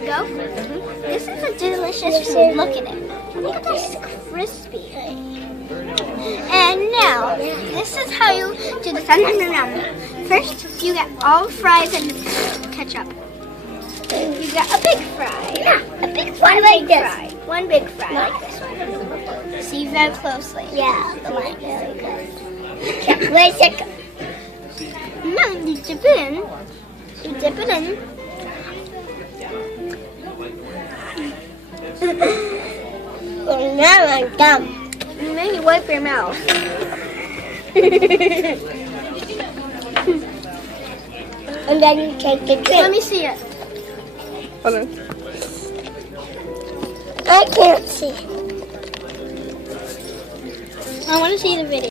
you go. This is a delicious food. Look at it. Look at this crispy. And now, this is how you do this. First, you get all fries and ketchup. You got a big fry. Yeah, a big fry. One big fry. One big fry. Like this one. See very closely. Yeah, like very good. Okay, wait a second. Now you dip it in. You dip it in. And now I'm done. And then you wipe your mouth. And then you take the drink. Let me see it. Hold on. I can't see. I want to see the video.